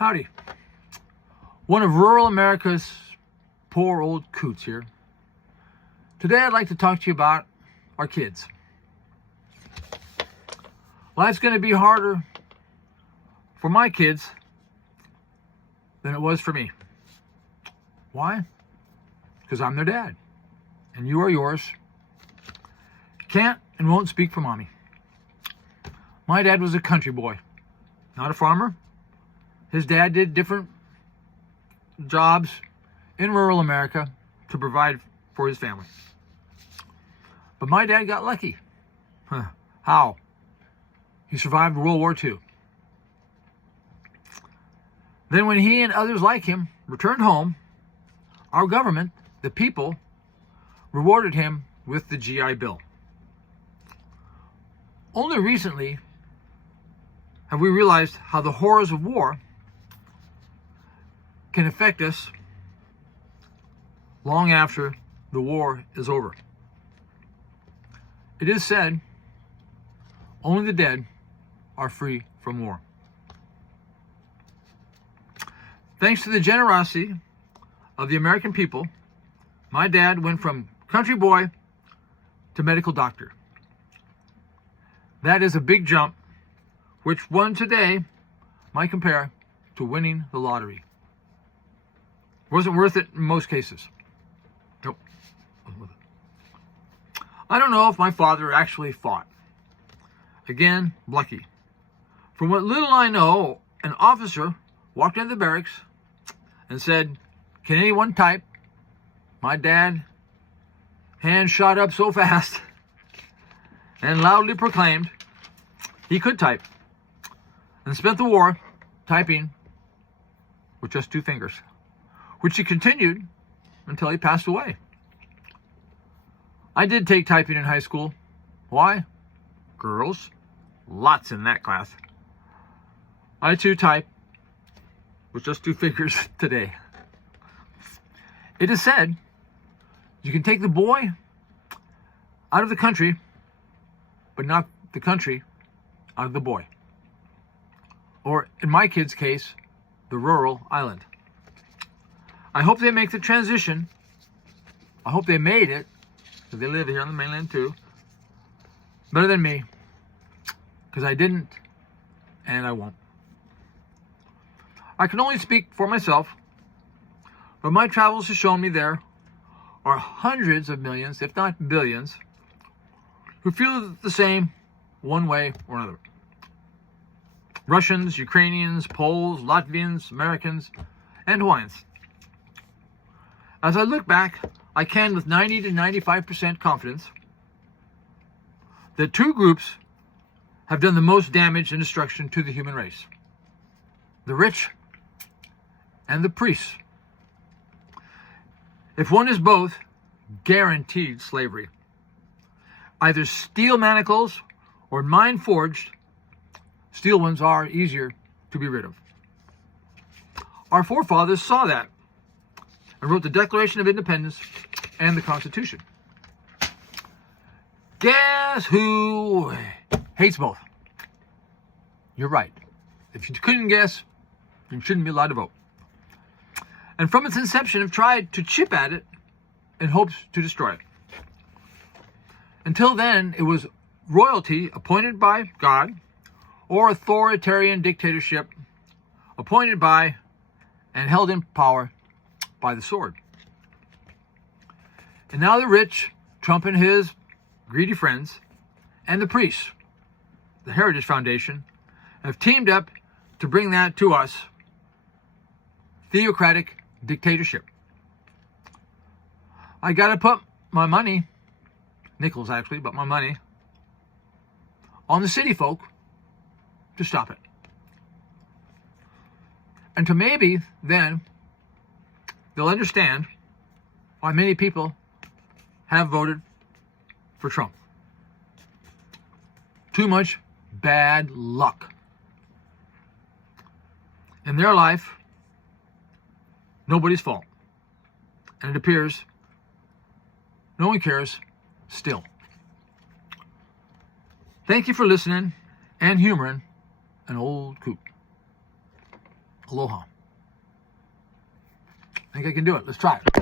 Howdy. One of rural America's poor old Coots here. Today I'd like to talk to you about our kids. Life's going to be harder for my kids than it was for me. Why? Because I'm their dad, and you are yours. Can't and won't speak for mommy. My dad was a country boy, not a farmer. His dad did different jobs in rural America to provide for his family. But my dad got lucky. How? He survived World War II. Then when he and others like him returned home, our government, the people, rewarded him with the GI Bill. Only recently have we realized how the horrors of war can affect us long after the war is over. It is said, only the dead are free from war. Thanks to the generosity of the American people, my dad went from country boy to medical doctor. That is a big jump, which one today might compare to winning the lottery. Wasn't worth it in most cases. Nope. Wasn't worth it. I don't know if my father actually fought. Again, lucky. From what little I know, an officer walked into the barracks and said, "Can anyone type?" My dad, hand shot up so fast and loudly proclaimed he could type, and spent the war typing with just 2 fingers, which he continued until he passed away. I did take typing in high school. Why? Girls. Lots in that class. I too type with just 2 fingers today. It is said you can take the boy out of the country, but not the country out of the boy. Or in my kid's case, the rural island. I hope they make the transition. I hope they made it, because they live here on the mainland too. Better than me, because I didn't, and I won't. I can only speak for myself, but my travels have shown me there are hundreds of millions, if not billions, who feel the same one way or another. Russians, Ukrainians, Poles, Latvians, Americans, and Hawaiians. As I look back, I can with 90 to 95% confidence that 2 groups have done the most damage and destruction to the human race: the rich and the priests. If one is both, guaranteed slavery. Either steel manacles or mind forged. Steel ones are easier to be rid of. Our forefathers saw that and wrote the Declaration of Independence and the Constitution. Guess who hates both? You're right. If you couldn't guess, you shouldn't be allowed to vote. And from its inception have tried to chip at it in hopes to destroy it. Until then, it was royalty appointed by God, or authoritarian dictatorship appointed by and held in power by the sword. And now the rich, Trump and his greedy friends, and the priests, the Heritage Foundation, have teamed up to bring that to us. Theocratic dictatorship. I gotta put my money, nickels actually, but my money, on the city folk to stop it. And to maybe then they'll understand why many people have voted for Trump. Too much bad luck in their life. Nobody's fault. And it appears no one cares still. Thank you for listening and humoring an old coot. Aloha. I think I can do it. Let's try it.